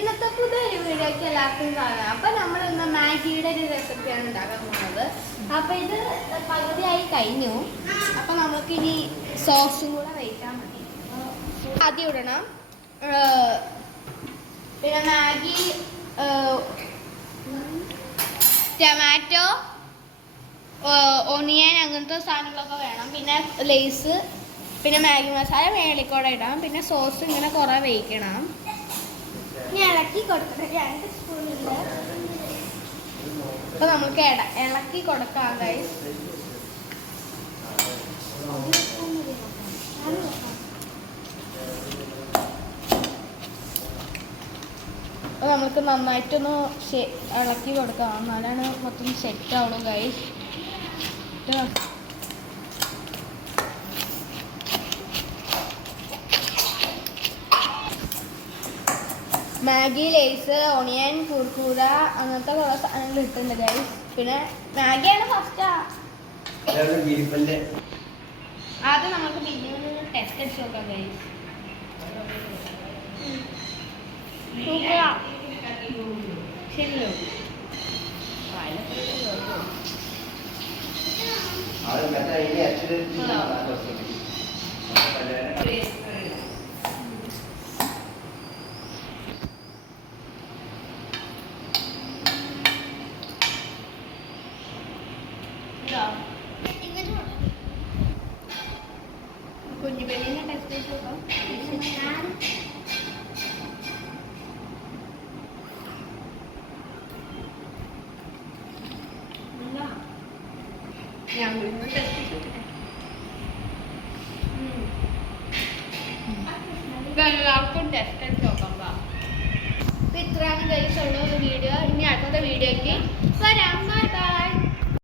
ഇന്നത്തെ പുതിയൊരു വീഡിയോക്ക് എല്ലാവർക്കും കാണാം. അപ്പം നമ്മൾ ഇന്ന് മാഗിയുടെ ഒരു റെസിപ്പിയാണ് ഉണ്ടാക്കാൻ പോകുന്നത്. അപ്പം ഇത് പകുതിയായി കഴിഞ്ഞു. അപ്പം നമുക്കിനി സോസും കൂടെ വയ്ക്കാൻ മതി. ആദ്യം ഇടണം. പിന്നെ മാഗി, ടൊമാറ്റോ, ഒണിയൻ അങ്ങനത്തെ സാധനങ്ങളൊക്കെ വേണം. പിന്നെ ലേസ്, പിന്നെ മാഗി മസാല മേളിക്കൂടെ ഇടാം. പിന്നെ സോസ് ഇങ്ങനെ കുറേ വേവിക്കണം. ഇനി ഇളക്കി കൊടുക്കണം. 2 സ്പൂണില്ല. അപ്പോൾ നമുക്ക് ഇളക്കി കൊടുക്കാം ഗൈസ്. അപ്പോൾ നമുക്ക് നന്നായിട്ടൊന്ന് ഇളക്കി കൊടുക്കാം. എന്നാലാണ് മൊത്തം സെറ്റ് ആവുള്ളൂ ഗൈസ്. മാഗി, ലേസ്, ഓണിയൻ, കുർക്കുര അങ്ങനത്തെ കുറേ സാധനങ്ങൾ ഇട്ടുണ്ട് ഗൈസ്. പിന്നെ മാഗിയാണ് ഫസ്റ്റ്. ആദ്യം നമുക്ക് ബിരിയാണി ടെസ്റ്റ് അടിച്ച് നോക്കാം ഗൈസ്. ശരിയോ? കുഞ്ഞു പെണ്ണിനെ ടെസ്റ്റ് ചെയ്ത് നോക്കാം. ഞാൻ ടെസ്റ്റ് ചെയ്തോട്ടെ. എല്ലാവർക്കും ടെസ്റ്റ് അടിച്ച് നോക്കാം. ഇപ്പം ഇത്രയാണ് ഗൈസ് ഉള്ള ഒരു വീഡിയോ. ഇനി അടുത്ത വീഡിയോയ്ക്ക്